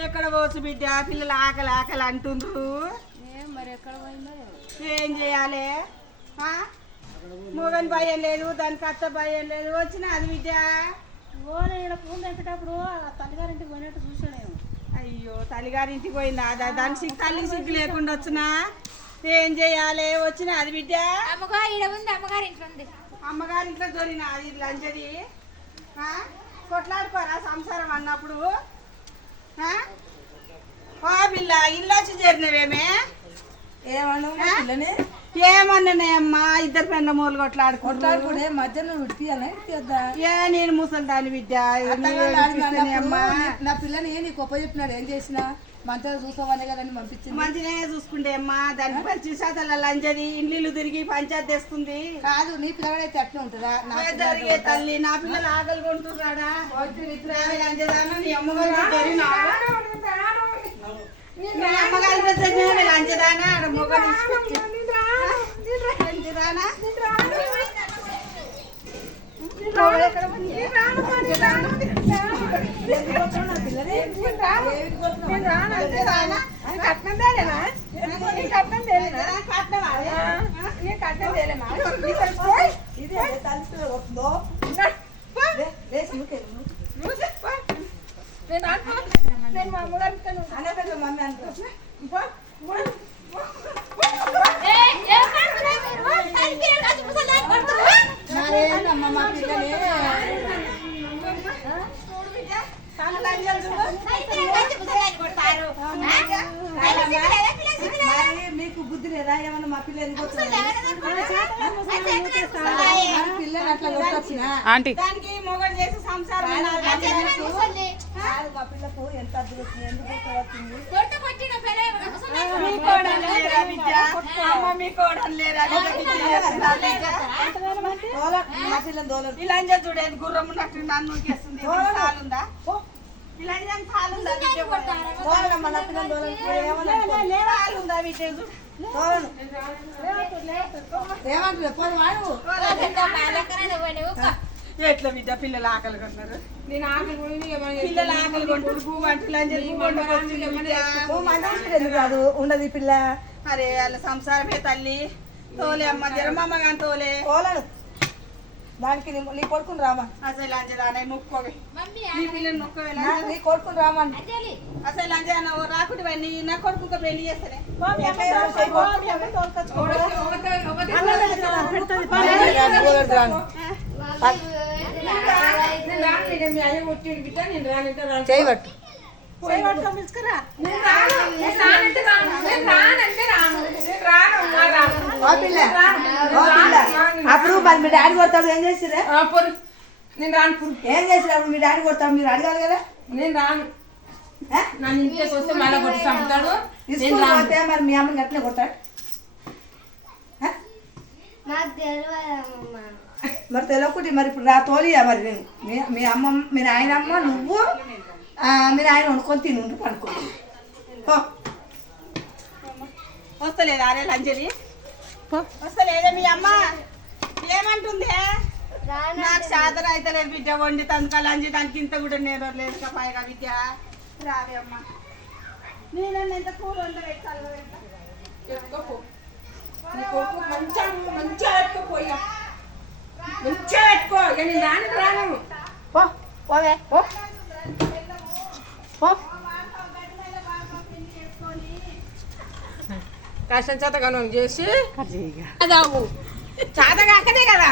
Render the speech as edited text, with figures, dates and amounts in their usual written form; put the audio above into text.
ఎక్కడ పోవచ్చు బిడ్డ, పిల్లలు ఆకలి ఆకలి అంటుండ్రు. మరి ఎక్కడ పోయిందో ఏం చేయాలి? మొగని భయం లేదు, దానికి అత్త భయం లేదు. వచ్చిన అది బిడ్డ ఇక్కడ పూలు తెంపేటప్పుడు తల్లిగారింటికి పోయినట్టు చూసాడేమో. అయ్యో తల్లిగారింటికి పోయిందా? దానికి తల్లికి సిగ్గు లేకుండా వచ్చినా ఏం చేయాలి? వచ్చిన అది బిడ్డ అమ్మగారింట్లో దొరికిన అది లంచది. కొట్లాడుకోరా సంసారం అన్నప్పుడు. పిల్ల ఇల్లు వచ్చి చేరినవేమే? ఏమన్నానే అమ్మా, ఇద్దరు పెండ మూలు కొట్లాడుకుంటే మధ్యలో విడిపియాలా ఏ నేను ముసలి దాని బిడ్డ అమ్మా. నా పిల్లని నీకు గొప్ప చెప్పినాడు, ఏం చేసినా మంచిగా చూసుకోవాలి కదా అని పంపించింది. మంచిగానే చూసుకుంటే అమ్మా, దానికి పరిచి శాతాల లంచది ఇండ్లు తిరిగి పంచాయతీ తెస్తుంది. కాదు నీ పిల్లడైతే అట్లా ఉంటుందా? జరిగే తల్లి నా పిల్లలు ఆకలి కొంటున్నాడా? లంచదానా నీ అమ్మగారు అమ్మగారి లంచదానా మొగ లంచదానా మీకు బుద్ధి లేదా? ఏమన్నా మా పిల్లలు దానికి మొగడు చేసి సంసారం మా పిల్లకు ఎంత అదృష్టం, ఎందుకు ఇలా చూడేది గుర్రం ఉన్నట్టు నన్ను చాలుందా? ఇలా చాలుందా ఎట్లా బిడ్డ పిల్లలు ఆకలి కొన్నారు? పిల్లలు ఆకలి కాదు ఉండదు పిల్ల. అరే వాళ్ళ సంసారమే తల్లి. తోలే అమ్మ జరమమ్మ కానీ తోలే దానికి నీ కొడుకుని రామా. అసలు లంచదాన మొక్కోవే నీ పిల్లలు మొక్కవే. నీ కొడుకుని రామని అసలు లంచదాన రాకుంటే నా కొడుకు పెళ్లి చేస్తానే. చేయబట్టు అప్పుడు మరి మీ డాడీ కొడతాడు, ఏం చేసిరా? నేను రాను. ఏం చేసిరా? అప్పుడు మీ డాడీ కొడతాడు, మీరు అడగాలి కదా. నేను రాను. నన్ను ఇంటికి వస్తే మళ్ళీ కొట్టి చంపుతాడు. తీసుకుంటే మరి మీ అమ్మని గట్టినే కొడతాడు. మరి తెలియకుంటే మరి ఇప్పుడు రా తోలియా మరి నేను మీ అమ్మ మీ నాయనమ్మ నువ్వు మీ నాయన వండుకొని తిని పనుకోండి. వస్తలేదా అరే లంజలి? వస్తలేదా మీ అమ్మ? ఏమంటుంది? నాకు సాధన అయితే లేదు బిడ్డ, వండి తందుక లంజి దానికి ఇంత కూడా నేను లేదు పైగా విద్య. రావే అమ్మ, నేను ఎంత కూర వండలేదు. మంచిగా పెట్టుకోపోయా, మంచిగా పెట్టుకో. నేను దానికి రాను. పోవే పో. కష్టం చేత చేసి చాతగాకనే కదా